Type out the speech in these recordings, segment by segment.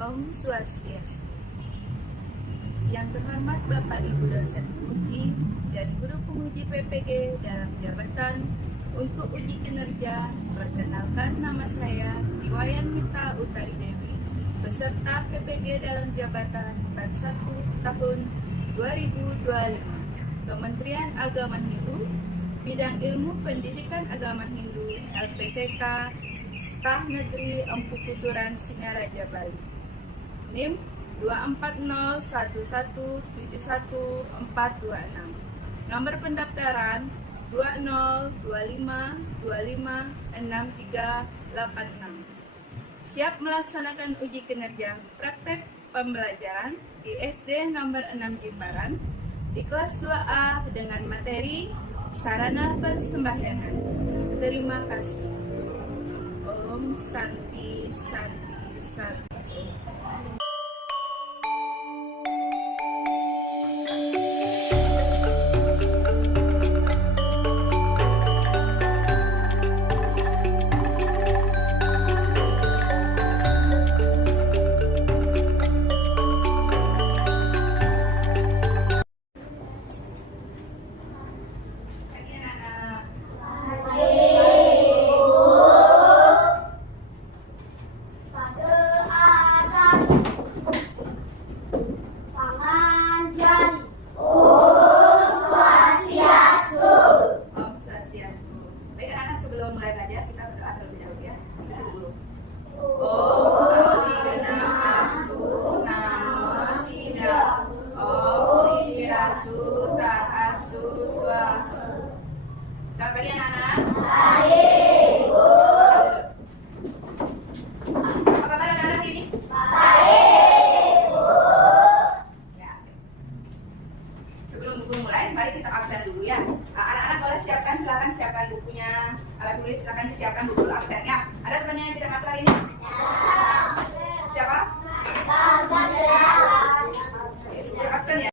Om Swastiastu. Yang terhormat Bapak Ibu dosen penguji dan guru penguji PPG dalam jabatan untuk uji kinerja, perkenalkan nama saya Iwayan Mita Utari Dewi, peserta PPG dalam jabatan 41 tahun 2025, Kementerian Agama Hindu, Bidang Ilmu Pendidikan Agama Hindu, LPTK, Staf Negeri Empu Kuturan Singaraja Bali. NIM 24011717426. Nomor pendaftaran 2025256386. Siap melaksanakan uji kinerja praktek pembelajaran di SD nomor 6 Jimbaran di kelas 2A dengan materi sarana persembahyangan. Terima kasih. Om Santi Santi Santi. Sebelum mulai belajar, kita berdoa terlebih dahulu ya. Kita dulu. Om Adiganamastu Namo Siddha. Om Sikirasu Taasu Swasu. Selamat pagi anak-anak. Baik, Bu. Apa kabar anak-anak ini? Baik, Bu. Ya. Sebelum buku mulai, mari kita absen dulu ya. Anak-anak boleh silakan siapkan bukunya, alat tulis silakan disiapkan buku absen ya. Ada temannya yang tidak masuk hari ini? Ya. Siapa? Buku absen ya.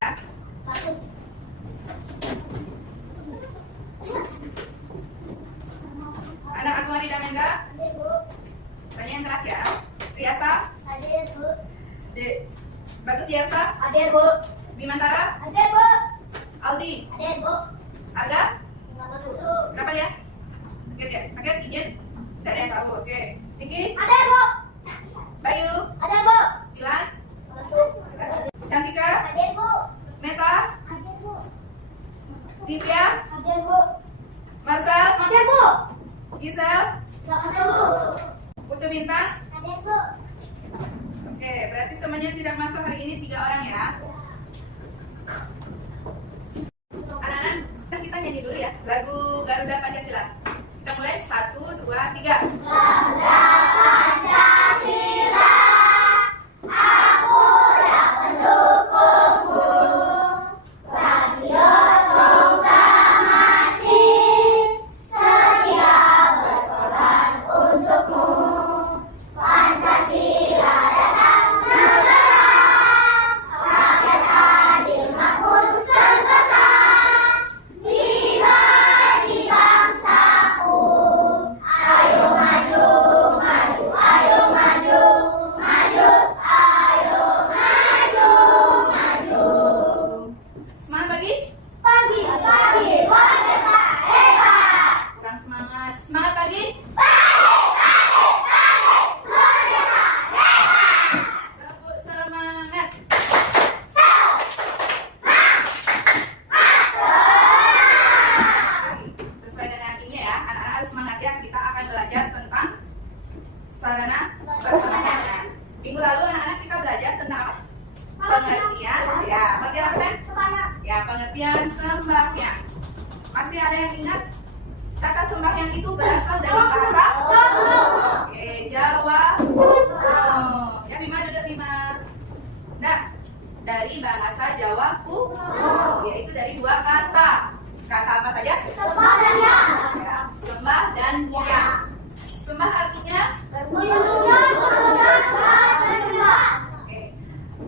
Anak Akmari Damendra? Tanya yang keras ya. Riasa? Hadir, Bu. Bagus Yelsa? Hadir, Bu. Bimantara? Hadir, Bu. Aldi? Hadir, Bu. Arga? Berapa ya? Sakit ya? Sakit izin? Tidak ada yang tahu, oke. Tinggi? Ada, Bu. Bayu? Ada, Bu. Dilan? Masuk. Cantika? Ada, Bu. Meta? Ada, Bu. Divya? Ada, Bu. Marsal? Ada, Bu. Gisel? Masuk. Putu Bintang? Ada, Bu. Oke, berarti temannya tidak masuk hari ini 3 orang ya. Kita nyanyi dulu ya lagu Garuda Pancasila. Kita mulai 1, 2, 3. Garuda Pancasila, aku dan pendukungmu. Radio proklamasi, setia berkorban untukmu. Pancasila dasar negara, rakyat adil makmur sentosa. Sarana persembahyangan. Minggu lalu anak-anak kita belajar tentang apa? Pengertian, ya, pengertian apa kan? Ya, pengertian sembahyang. Masih ada yang ingat? Kata sembahyang itu berasal dari bahasa Jawa Kuno. Ya, Bima duduk Bima. Nah, dari bahasa Jawa Kuno, yaitu dari 2 kata. Kata apa saja? Sembah dan yang. Ya, sembah dan yang. Sembah artinya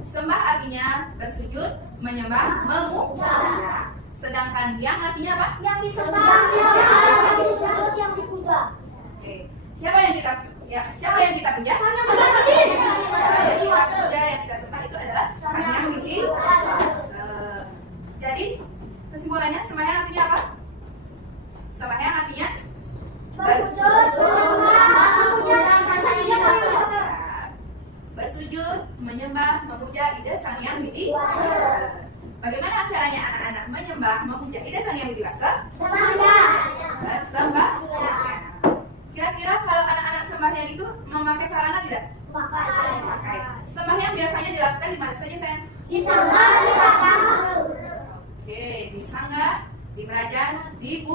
sembah artinya bersujud, menyembah, memuja. Sedangkan yang artinya apa? Yang disembah, yang disujud, yang dipuja. Siapa yang kita puja? Jadi Sembahyang, sembahyang artinya apa? Sembahyang artinya bersujud, menyembah, memuja Ida Sang Hyang Widi Wasa. Bagaimana caranya anak-anak menyembah, memuja Ida Sang Hyang Widi Wasa? Bersembah. Kira-kira kalau anak-anak sembahyang itu memakai sarana tidak? Memakai. Sembahyang biasanya dilakukan di mana saja, sayang? Di sangga, di belakang. Oke, di sangga, di kerajaan, di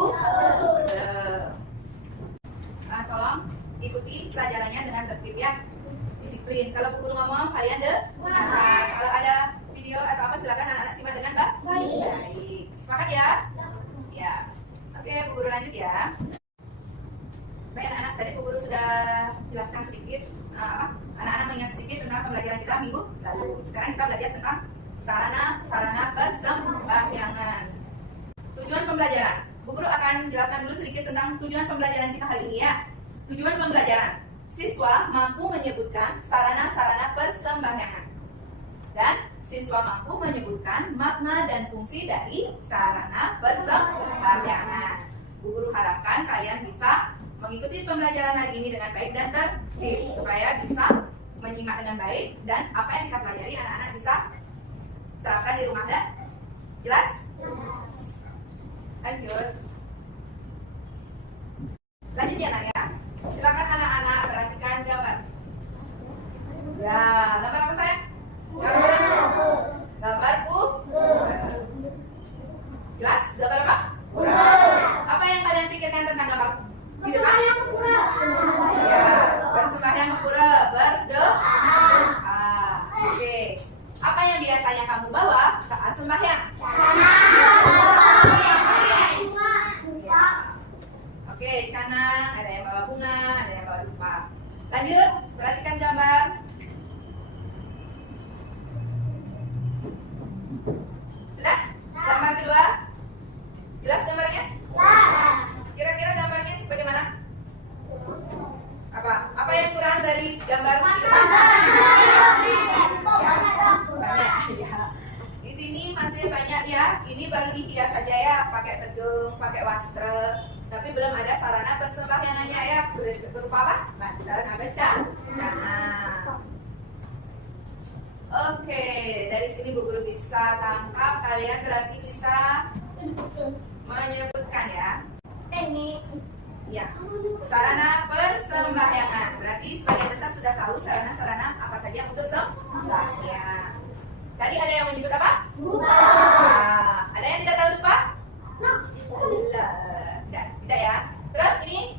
tolong ikuti pelajarannya dengan tertib ya, disiplin. Kalau Bu Guru ngomong kalian dengarkan. Kalau ada video atau apa silakan anak-anak simak dengan baik. Sepakat ya? Ya. Oke, Bu Guru lanjut ya. Baik anak-anak, tadi Bu Guru sudah jelaskan sedikit, anak-anak mengingat sedikit tentang pembelajaran kita minggu lalu. Sekarang kita belajar tentang sarana persembahyangan. Tujuan pembelajaran. Bu Guru akan jelaskan dulu sedikit tentang tujuan pembelajaran kita hari ini ya. Tujuan pembelajaran. Siswa mampu menyebutkan sarana-sarana persembahyangan. Dan siswa mampu menyebutkan makna dan fungsi dari sarana persembahyangan. Bu Guru harapkan kalian bisa mengikuti pembelajaran hari ini dengan baik dan tertib supaya bisa menyimak dengan baik dan apa yang kita pelajari anak-anak bisa terapkan di rumah dan jelas? Lanjut. Lanjut ya anak ya. Silakan anak-anak perhatikan gambar. Ya, gambar apa saya? Gambar jelas? Gambar apa? Apa yang kalian pikirkan tentang gambar? Di depan? Ya, bersembahyang ke pura, berdoa. Oke. Apa yang biasanya kamu bawa saat sembahyang? Oke, canang, ada yang bawa bunga, ada yang bawa dupa. Lanjut, perhatikan gambar. Sudah? Gambar kedua? Jelas gambarnya? Kira-kira gambarnya bagaimana? Apa yang kurang dari gambar di depan? Banyak ya. Di sini masih banyak ya. Ini baru dihias saja ya, pakai tedung, pakai wastra. Tapi belum ada sarana persembahyangannya ya. Berupa apa? Bantal, becak. Oke, dari sini Bu Guru bisa tangkap. Kalian berarti bisa menyebutkan ya. Ya, sarana persembahyangan. Berarti sebagian besar sudah tahu sarana-sarana apa saja untuk sembahyang. Tadi ada yang menyebut apa? Dupa. Ada yang tidak tahu dupa? Tidak ya. Terus ini?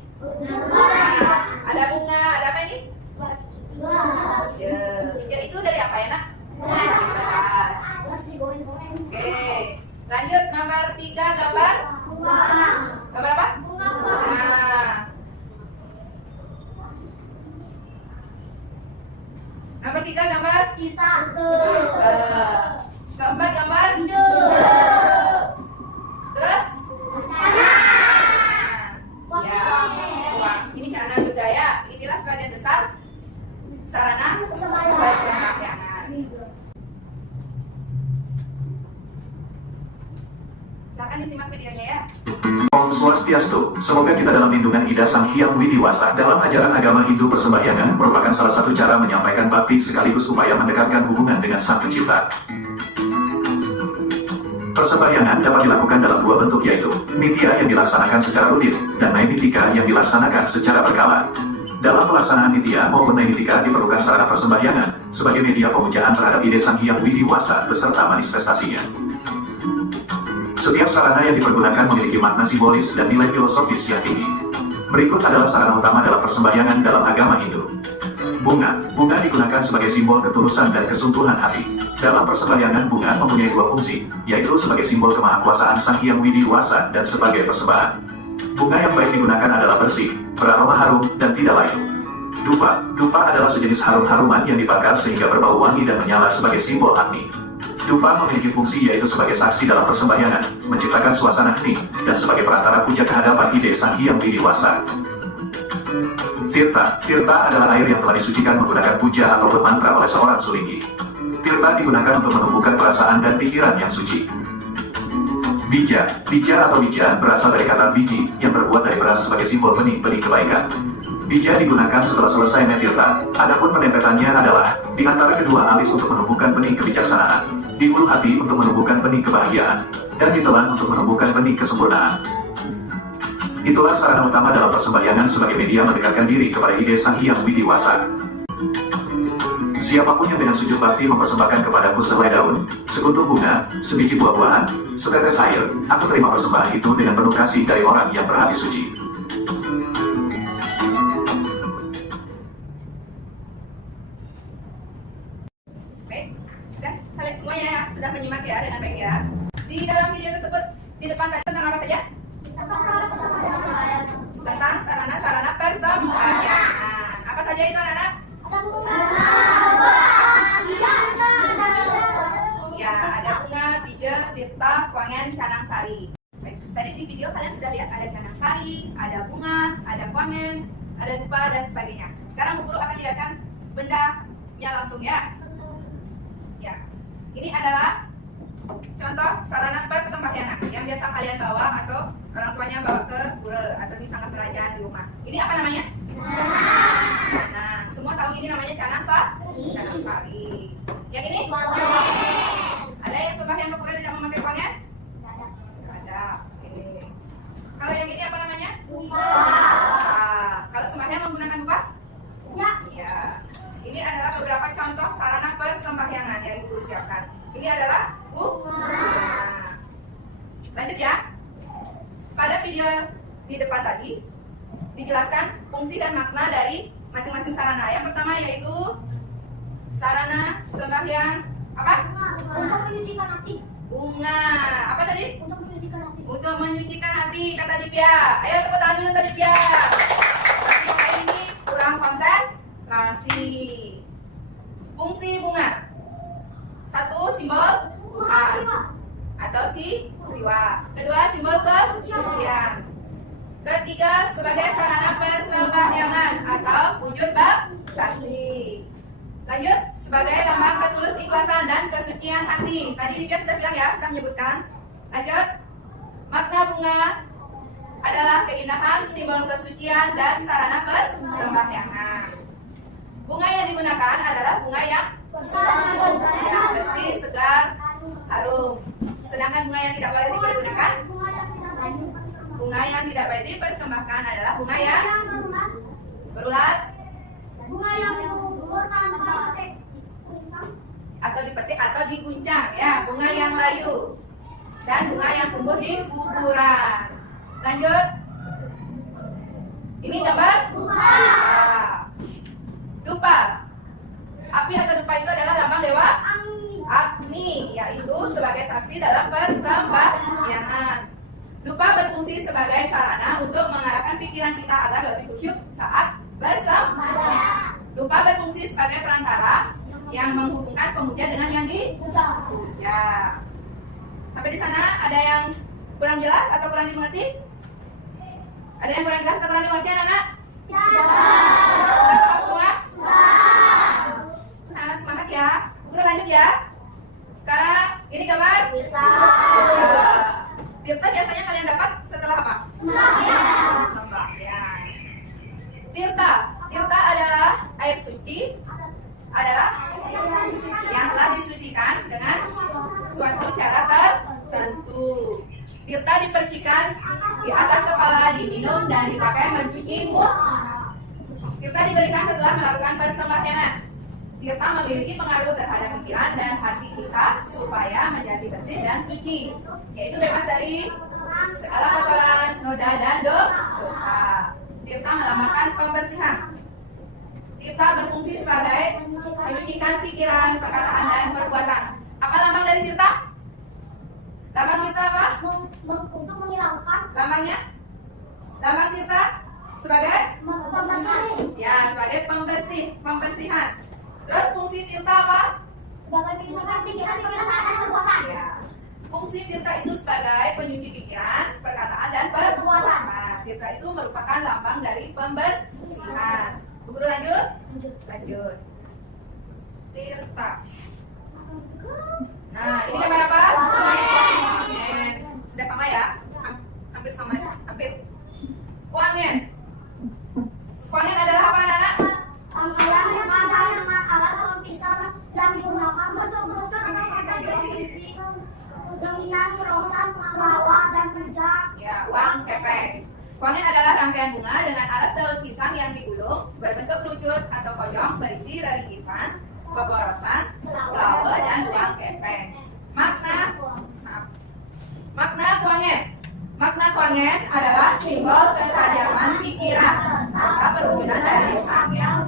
Ada bunga, ada apa ini? Hijau itu dari apa ya nak? Oke. Lanjut gambar 3 gambar. Gambar apa? Nomor 3 gambar Kita. gambar terus ya, wah, ini canang juga ya. Inilah sebagian besar sarana persembahyangan. Silakan disimak videonya ya. Om Swastiastu, semoga kita dalam lindungan Ida Sang Hyang Widi Wasa. Dalam ajaran agama Hindu, persembahyangan merupakan salah satu cara menyampaikan bakti sekaligus upaya mendekatkan hubungan dengan Sang Pencipta. Persembahyangan dapat dilakukan dalam 2 bentuk, yaitu nitya yang dilaksanakan secara rutin dan naimitika yang dilaksanakan secara berkala. Dalam pelaksanaan nitya maupun naimitika diperlukan sarana persembahyangan sebagai media pemujaan terhadap Ida Sang Hyang Widi Wasa beserta manifestasinya. Setiap sarana yang dipergunakan memiliki makna simbolis dan nilai filosofis yang tinggi. Berikut adalah sarana utama dalam persembahyangan dalam agama Hindu. Bunga digunakan sebagai simbol ketulusan dan kesuntuhan hati. Dalam persembahyangan, bunga mempunyai 2 fungsi, yaitu sebagai simbol kemahakuasaan Sang Hyang Widi Wasa dan sebagai persembahan. Bunga yang baik digunakan adalah bersih, beraroma harum, dan tidak layu. Dupa adalah sejenis harum-haruman yang dibakar sehingga berbau wangi dan menyala sebagai simbol agni. Dupa memiliki fungsi yaitu sebagai saksi dalam persembahyangan, menciptakan suasana hening, dan sebagai perantara puja kehadapan Ida Sang Hyang Widi Wasa. Tirta adalah air yang telah disucikan menggunakan puja ataupun mantra oleh seorang sulinggi. Tirta digunakan untuk menumbuhkan perasaan dan pikiran yang suci. Bija. Bija atau bija berasal dari kata biji yang terbuat dari beras sebagai simbol benih-benih kebaikan. Bija digunakan setelah selesai mentirta. Adapun penempetannya adalah di antara kedua alis untuk menumbuhkan benih kebijaksanaan, di ulu hati untuk menumbuhkan benih kebahagiaan, dan di telan untuk menumbuhkan benih kesempurnaan. Itulah sarana utama dalam persembahyangan sebagai media mendekatkan diri kepada ide Sang Hyang Widiwasa. Siapapun yang dengan sujud bakti mempersembahkan kepadaku sehelai daun, sekuntul bunga, sebiji buah-buahan, setetes air, aku terima persembahan itu dengan penuh kasih dari orang yang berhati suci. Baik, kalian semuanya sudah menyimak ya dengan baik ya. Di dalam video tersebut, di depan tadi tentang apa saja? Tentang sarana-sarana persembahyangan. Apa saja itu anak-anak? Ya, ada bunga, bija, tirta, wangen, canang sari. Baik, tadi di video kalian sudah lihat ada canang sari, ada bunga, ada wangen, ada dupa dan sebagainya. Sekarang Bu Guru akan lihatkan bendanya langsung ya. Ya, ini adalah contoh sarana persembahyangan yang biasa kalian bawa atau orang tuanya bawa ke pura atau di sangat kerajaan di rumah. Ini apa namanya? Nah, semua tahu ini namanya canang sari. Yang ini? Ada yang sembahyang ke pura tidak memakai wangen? Ada. Ini. Kalau yang ini apa namanya? Nah, kalau sembahyang menggunakan dupa? Iya. Ini adalah beberapa contoh sarana persembahyangan yang Ibu siapkan. Ini adalah Nah, lanjut ya. Pada video di depan tadi dijelaskan fungsi dan makna dari masing-masing sarana. Yang pertama yaitu sarana sembahyang apa? Untuk menyucikan hati. Bunga. Apa tadi? Untuk menyucikan hati. Untuk menyucikan hati, kata Divya. Ayo tepuk tangan dulu tadi Divya. Bunga ini kurang konsentrasi. Fungsi bunga. Satu, simbol atau siwa. Kedua, simbol kesucian. Ketiga, sebagai sarana persembahyangan atau wujud bakti. Lanjut, sebagai lambang ketulus ikhlasan dan kesucian hati. Tadi Divya sudah bilang ya, sudah menyebutkan. Lanjut, makna bunga adalah keindahan, simbol kesucian dan sarana persembahyangan. Bunga yang digunakan adalah bunga yang bersih, segar, harum. Sedangkan bunga yang tidak boleh dipergunakan, bunga yang tidak baik dipersembahkan adalah bunga yang berulat atau dipetik atau diguncang ya, bunga yang layu dan bunga yang tumbuh di kuburan. Lanjut, ini gambar dupa. Api atau dupa itu adalah lambang dewa Agni, yaitu sebagai saksi dalam persembahyangan. Dupa berfungsi sebagai sarana untuk mengarahkan pikiran kita agar lebih khusyuk saat bersembahyangan. Dupa berfungsi sebagai perantara yang menghubungkan pemuja dengan yang dipuja. Sampai di sana ada yang kurang jelas atau kurang dimengerti? Ada yang kurang jelas atau kurang dimengerti anak-anak? Sudah semua? Nah, semangat ya. Guru lanjut ya. Sekarang ini gambar tirta biasanya kalian dapat setelah apa? Sembahyang. Tirta adalah air suci, adalah yang telah disucikan dengan suatu cara tertentu. Tirta dipercikan di atas kepala, diminum dan dipakai mencuci muka. Tirta diberikan setelah melakukan persembahyangan. Tirta memiliki pengaruh terhadap pikiran dan hati kita supaya menjadi bersih dan suci, yaitu bebas dari segala kotoran, noda dan dosa. Tirta melambangkan pembersihan. Tirta berfungsi sebagai menyucikan pikiran, perkataan dan perbuatan. Apa lambang dari tirta? Lambang tirta apa? Untuk menghilangkan Lambangnya? Lambang tirta sebagai sebagai pembersihan. Terus fungsi tirta apa? sebagai menyucikan pikiran, perkataan dan perbuatan. Ya. Fungsi tirta itu sebagai penyuci pikiran, perkataan dan perbuatan. Nah, tirta itu merupakan lambang dari pembersihan. Bu Guru lanjut? Lanjut. Tirta. Nah, ini gambar apa? Wangen. Sudah Kuangen adalah rangkaian bunga dengan alas daun pisang yang digulung, berbentuk kerucut atau kojong, berisi reliefan, pemborosan, flower, dan ruang kepeng. Makna kuangen. Makna kuangen adalah simbol ketajaman pikiran serta perwujudan dari sang yang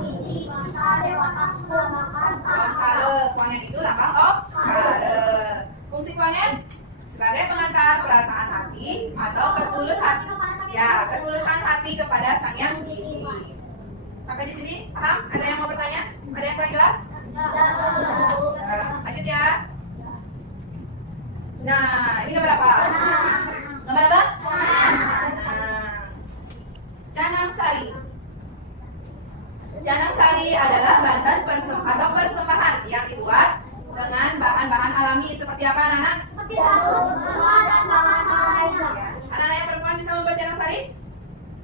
kuangen itu lambang Okare. Fungsi kuangen sebagai pengantar perasaan hati atau ketulusan hati kepada sang yang widi. Sampai di sini paham? Ada yang mau bertanya? Ada yang kurang jelas? Lanjut ya. Nah, ini gambar apa? Gambar apa? Canang sari. Canang sari adalah banten atau persembahan yang dibuat dengan bahan-bahan alami seperti apa, anak-anak? Seperti sabun, buah, dan bahan-bahan lainnya. Anak-anak yang perempuan bisa membuat canang sari?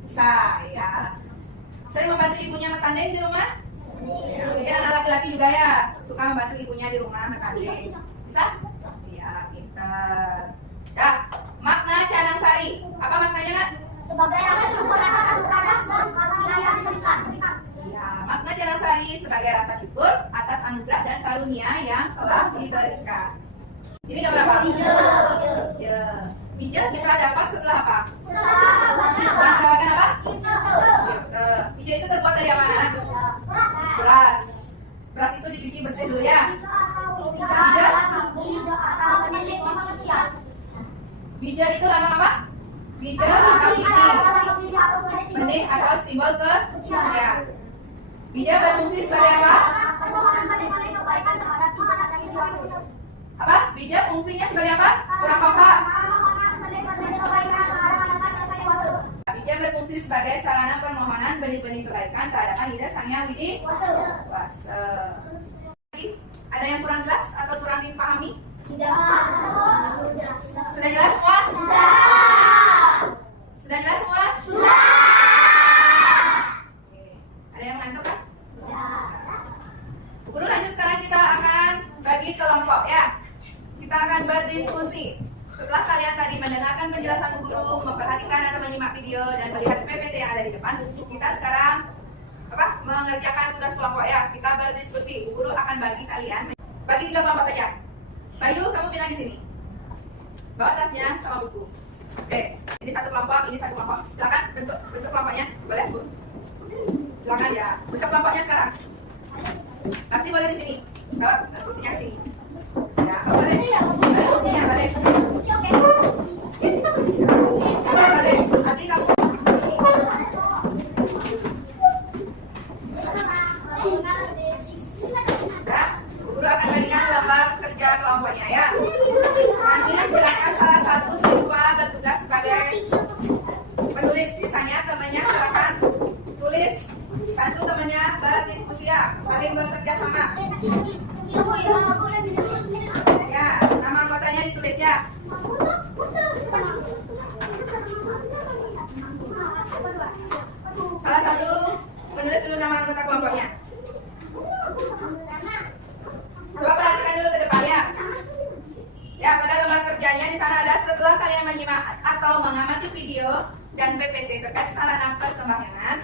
Bisa, ya. Sering membantu ibunya metandeng di rumah? Mungkin anak laki-laki juga ya, suka membantu ibunya di rumah metandeng. Bisa? Iya, pintar. Ya, makna canang sari. Apa maknanya, Nak? Sebagai rasa syukur atas anugerah dan karunia yang diberikan. Ya, makna canang sari sebagai rasa syukur atas anugerah dan karunia yang telah diberikan. Ini gambar apa? Bija kita dapat setelah apa? Mendapatkan apa? Bija itu terbuat dari apa, anak? Beras. Beras itu dicuci bersih dulu ya. Bija itu lambang apa? Bija atau benih atau simbol kesucian. Bija berfungsi sebagai apa? Apa? Bija fungsinya sebagai apa? Kurang paham. Bija berfungsi sebagai sarana permohonan benih-benih kebaikan terhadap Ida Sang Hyang Widi Wase. Ada yang kurang jelas atau kurang dipahami? Tidak. Sudah jelas semua? Sudah jelas semua? Sudah. Ada yang ngantuk kan? Guru lanjut, sekarang kita akan bagi kelompok ya. Kita akan berdiskusi. Setelah kalian tadi mendengarkan penjelasan guru, memperhatikan atau menyimak video dan melihat PPT yang ada di depan, kita sekarang mengerjakan tugas kelompok ya. Kita berdiskusi. Guru akan bagi kalian bagi 3 kelompok saja. Bayu, kamu pindah di sini. Bawa tasnya sama buku. Oke, ini satu kelompok, ini satu kelompok. Silakan bentuk kelompoknya, boleh Bu? Silakan ya. Bentuk kelompoknya sekarang. Bakti boleh di sini. Bawa kursinya ke sini. Ya, boleh. Kursinya balik. Balik. Nanti kamu. Guru akan berikan lembar kerja kelompoknya ya. Nanti silakan salah satu siswa bertugas sebagai penulis, sisanya temannya silakan tulis. Bantu temannya berdiskusi ya, saling bekerja sama. Ya, nama anggotanya ditulis ya. Salah satu menulis dulu nama anggota kelompoknya. Coba perhatikan dulu ke depan ya. Ya, pada lembar kerjanya di sana ada setelah kalian menyimak atau mengamati video dan PPT terkait sarana persembahyaan.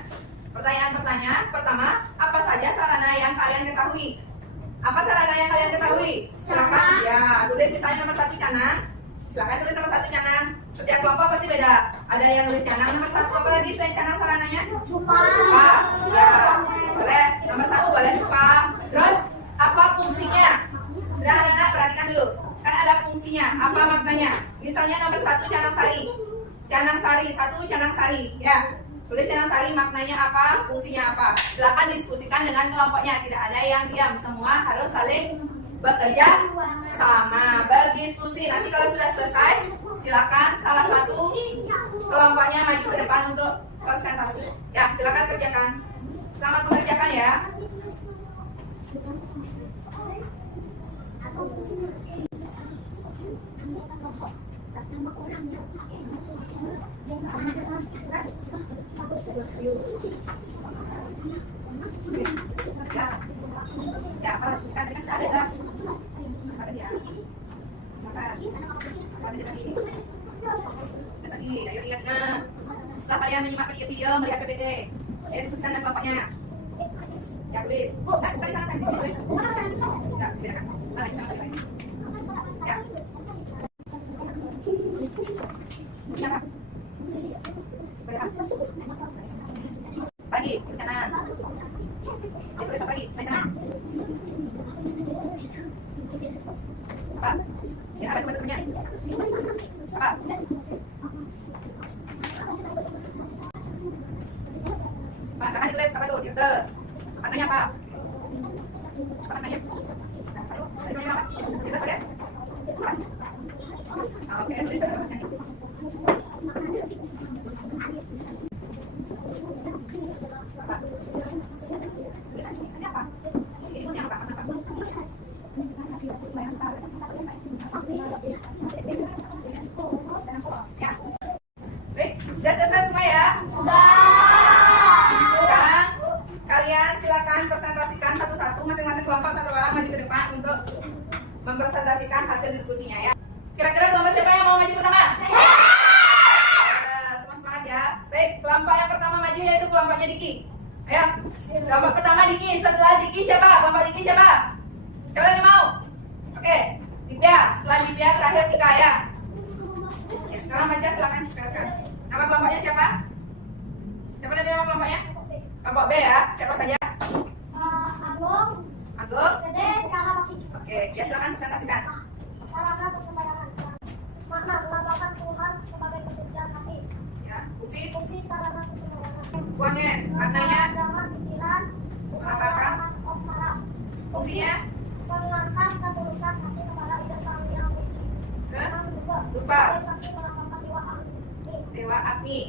Pertanyaan pertama, apa saja sarana yang kalian ketahui? Apa sarana yang kalian ketahui? Silakan ya, tulis misalnya nomor 1 canang. Silakan tulis nomor 1 canang. Setiap kelompok pasti beda. Ada yang nulis canang nomor 1, apa lagi selain canang sarananya? Lupa. Ya, boleh. Nomor 1 boleh lupa. Terus apa fungsinya? Sudah anak perhatikan dulu. Kan ada fungsinya. Apa maknanya? Misalnya nomor 1 canang sari. Canang sari, 1 canang sari. Ya. Tulis canang sari maknanya apa, fungsinya apa. Silakan diskusikan dengan kelompoknya. Tidak ada yang diam. Semua harus saling bekerja sama, berdiskusi. Nanti kalau sudah selesai, silakan salah satu kelompoknya maju ke depan untuk presentasi. Ya, silakan kerjakan. Selamat mengerjakan ya. Ya, kalau kita ada jelas. Apa dia? Maka tadi, ayo ingatnya. Setelah kalian menyimak video melihat PPT. Diskusikan dengan kelompoknya. Ya, tulis. Tadi sana saya tulis. Enggak, bedakan. Mana kita tulis. Ya. Siapa? Pagi, kiri kanan. Tulis pagi, saya kanan. Apa? Siapa teman-temannya? Apa? Pak, sekarang ditulis apa tuh? Filter. Katanya apa? Apa katanya? Aduh, tadi namanya apa? Kita lihat. Oke, tulis apa macamnya? Apa? Ini apa? Ini fungsi apa? Apa? Ya. Baik, sudah selesai semua ya? Sekarang kalian silakan presentasikan satu-satu masing-masing kelompok satu orang maju ke depan untuk mempresentasikan hasil diskusinya ya. Kira-kira kelompok siapa yang mau maju pertama? Semua semangat ya. Baik, kelompok yang pertama maju yaitu kelompoknya Diki. Ayo, kelompok pertama Diki. Setelah Diki siapa? Kelompok Diki siapa? Siapa lagi mau? Oke, Dipya. Setelah Dipya terakhir Tika ya. Ya, sekarang baca silakan. Nama kelompoknya siapa? Siapa tadi nama kelompoknya? Kelompok B ya. Siapa saja? Agung, Agung. Dede, Kakak Bakti. Oke, ya silakan presentasikan. Sarana persembayangan. Makna melambangkan Tuhan sebagai kesucian hati. Ya, fungsi, Fungsi sarana persembayangan. uangnya, maknanya, Jangan pikiran, melambangkan, marah. fungsinya, Mengingatkan ketulusan hati kepada ide sang yang terus, lupa. lupa, Sebagai saksi melambangkan dewa Agni. dewa Agni.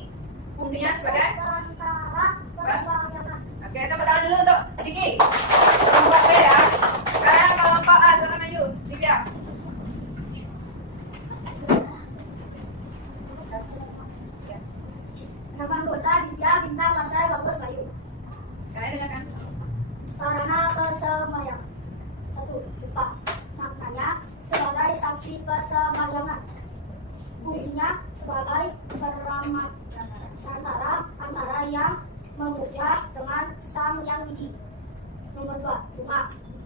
Fungsinya sebagai, Perantara persembayangan. oke, tepuk tangan dulu untuk Diki. Kelompok B ya. Sekarang kelompok A, silakan maju. Dipya. Nama anggota Ditya Bintang Marsai Bagus Bayu. Kalian dengarkan. Sarana persembayangan. 1. Lupa. Maknanya sebagai saksi persembayangan. Fungsinya sebagai antara yang memuja dengan sang yang widi. Nomor 2. Doa.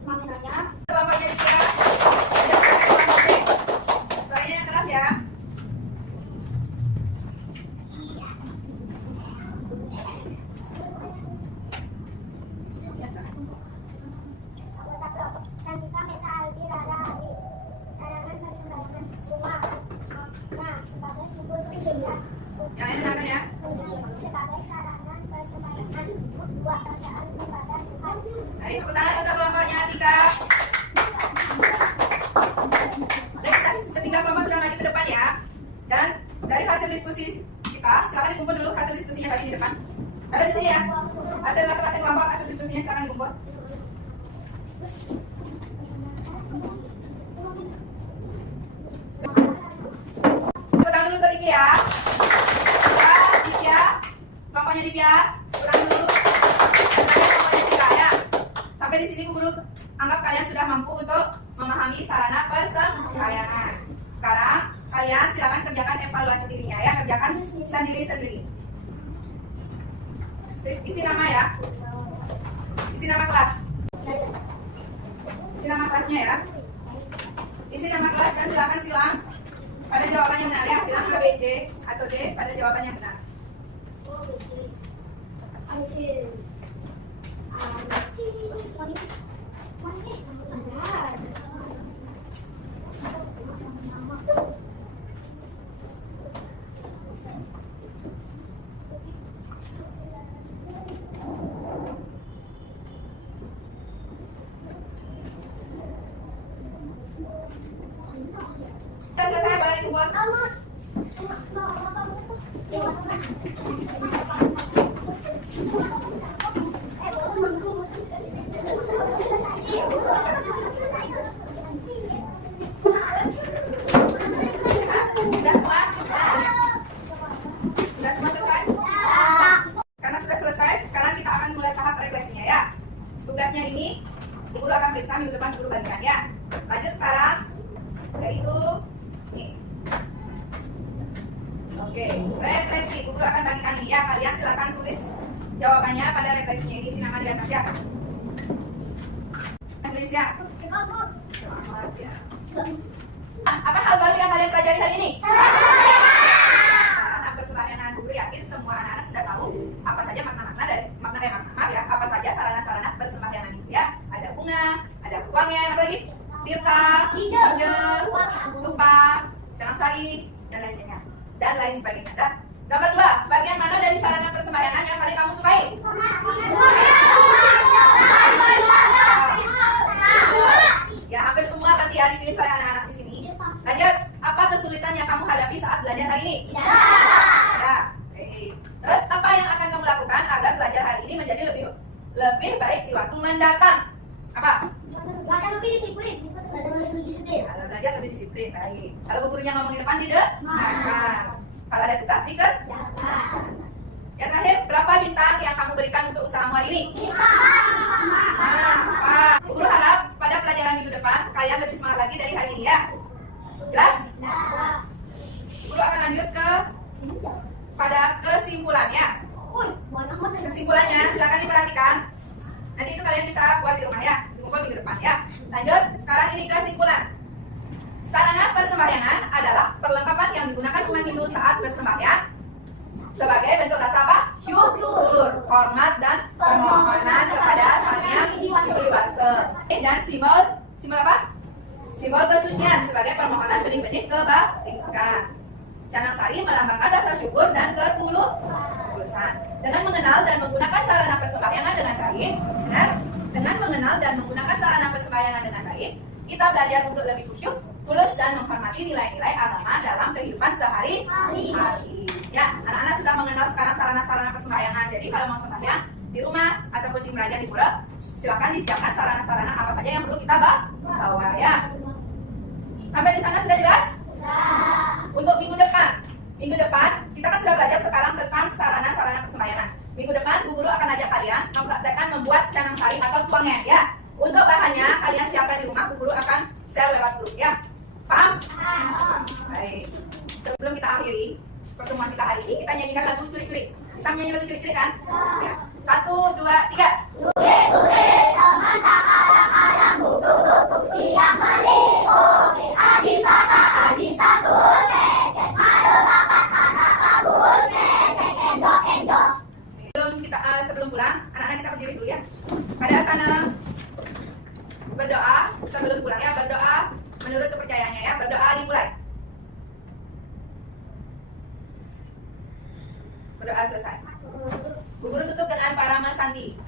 Maknanya Kelompoknya Dipya. Ada kelompok B. Suaranya yang keras ya. anggota kelompok dan kita minta Aldi Rara Ali. Sarana persembayangan semua. Nah, sebagai simbol kesucian. Kalian dengarkan ya. Sebagai sarana persembayangan buat perasaan kepada Tuhan. Baik, tepuk tangan untuk kelompoknya Tika. Baik, ketiga kelompok sudah maju ke depan ya. Dan dari hasil diskusi kita, silakan dikumpul dulu hasil diskusinya tadi di depan. Ada di sini ya. Hasil masing-masing kelompok, hasil diskusinya silakan dikumpul. Tepuk tangan dulu untuk Diki ya. Dipya, kelompoknya Dipya, tepuk tangan dulu. Dan tadi kelompoknya Tika ya. Sampai di sini Bu Guru anggap kalian sudah mampu untuk memahami sarana persembayangan. Sekarang kalian silakan kerjakan evaluasi dirinya ya, kerjakan sendiri-sendiri. Isi nama ya, isi nama kelas, isi nama kelasnya ya, isi nama kelas dan silakan silang pada jawaban yang benar ya, silang A, B, C atau D pada jawaban yang benar. Kita selesai boleh dikumpul. Sudah semua? Sudah semua selesai? Karena sudah selesai, sekarang kita akan mulai tahap refleksinya ya. Tugasnya ini, Bu Guru akan periksa minggu depan guru bandingkan ya. Lanjut sekarang, yaitu ini. Oke, refleksi. guru akan bagikan ini ya. Kalian silakan tulis jawabannya pada refleksinya ini, isi nama di atas ya. Tulis ya. Selamat ya. Apa hal baru yang kalian pelajari hari ini? Sarana persembahyangan. Guru yakin semua anak-anak sudah tahu apa saja makna-makna dari apa saja sarana-sarana persembahyangan itu ya. Ada bunga, ada uangnya, apa lagi? Tirta, hijau, lupa, canang sari, dan lain-lainnya. Dan lain sebagainya. Dan gambar 2, bagian mana dari sarana persembahyangan yang paling kamu sukai? Ya, hampir semua berarti hari ini saya anak-anak di sini. Lanjut, apa kesulitan yang kamu hadapi saat belajar hari ini? Tidak. Oke. Terus apa yang akan kamu lakukan agar belajar hari ini menjadi lebih baik di waktu mendatang? Apa? Belajar lebih disiplin. Kalau belajar lebih disiplin, baik. Kalau gurunya ngomong di depan tidak? Kalau ada tugas dikerjakan. Yang terakhir, berapa bintang yang kamu berikan untuk usahamu hari ini? Guru harap pada pelajaran minggu depan kalian lebih semangat lagi dari hari ini ya. Jelas? Guru akan lanjut pada kesimpulannya. Kesimpulannya silakan diperhatikan. Nanti itu kalian bisa buat di rumah ya, dikumpul minggu depan ya. Lanjut, sekarang ini kesimpulan. Sarana persembahyangan adalah perlengkapan yang digunakan umat Hindu saat bersembahyang sebagai bentuk rasa apa? Syukur, hormat dan permohonan kepada Sang Hyang Widi-Wasa. Dan simbol apa? Simbol kesucian sebagai permohonan benih-benih kebaikan. Canang sari melambangkan rasa syukur dan ketulusan. Dengan mengenal dan menggunakan sarana persembahyangan dengan baik, dengan mengenal dan menggunakan sarana persembahyangan dengan baik, kita belajar untuk lebih khusyuk, tulus dan menghormati nilai-nilai agama dalam kehidupan sehari-hari. Ya, anak-anak sudah mengenal sekarang sarana-sarana persembahyangan. Jadi kalau mau sembahyang di rumah ataupun di meraja di pura, silakan disiapkan sarana-sarana apa saja yang perlu kita bawa ya. Sampai di sana sudah jelas? Untuk minggu depan kita kan sudah belajar sekarang tentang sarana-sarana persembahyangan. Minggu depan Bu Guru akan ajak kalian mempraktekkan membuat canang sari atau tuangnya ya. Untuk bahannya kalian siapkan di rumah, Bu Guru akan share lewat grup ya. Paham? Baik. Sebelum kita akhiri pertemuan kita hari ini, kita nyanyikan lagu Curi-Curi. Bisa menyanyi lagu Curi-Curi kan? Ya. 1, 2, 3. Curi-curi semata alam-alam buku-buku tiang meliputi aji satu secek maru bakat anak bagus secek endok. Sebelum pulang, anak-anak kita berdiri dulu ya. Pada sana berdoa sebelum pulang ya, berdoa menurut kepercayaannya ya, berdoa dimulai. Berdoa selesai. Bu Guru tutup dengan Parama Santi.